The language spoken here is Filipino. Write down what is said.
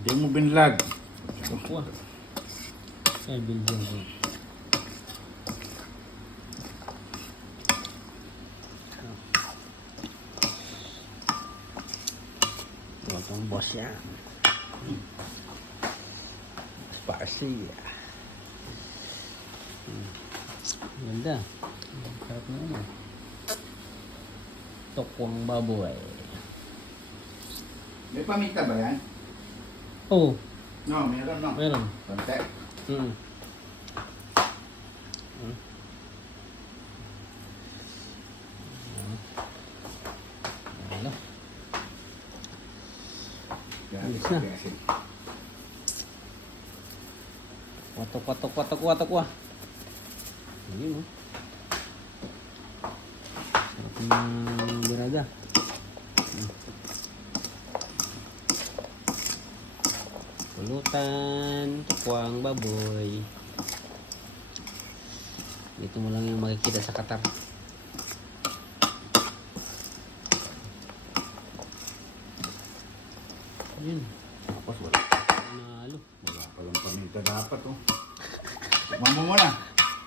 Hindi mo binlag. Kuha. Ay, bilhin ko. Itong boss yan. Spicy. Ganda. Sarap na yun. Tokwang baboy. May paminta ba yan? Oh, No, meron no. meron. Konti. Mm. Ano? Yan, Alis na. asin. Watok, watok, watok, watok, wah. Ayun, oh. Sarap ng birada. Pulutan, tukwang baboy. Dito mo lang yung makikita sa Qatar. Ayun. Tapos wala. Nalo. Wala palang paminta dapat oh. Tikman mo muna.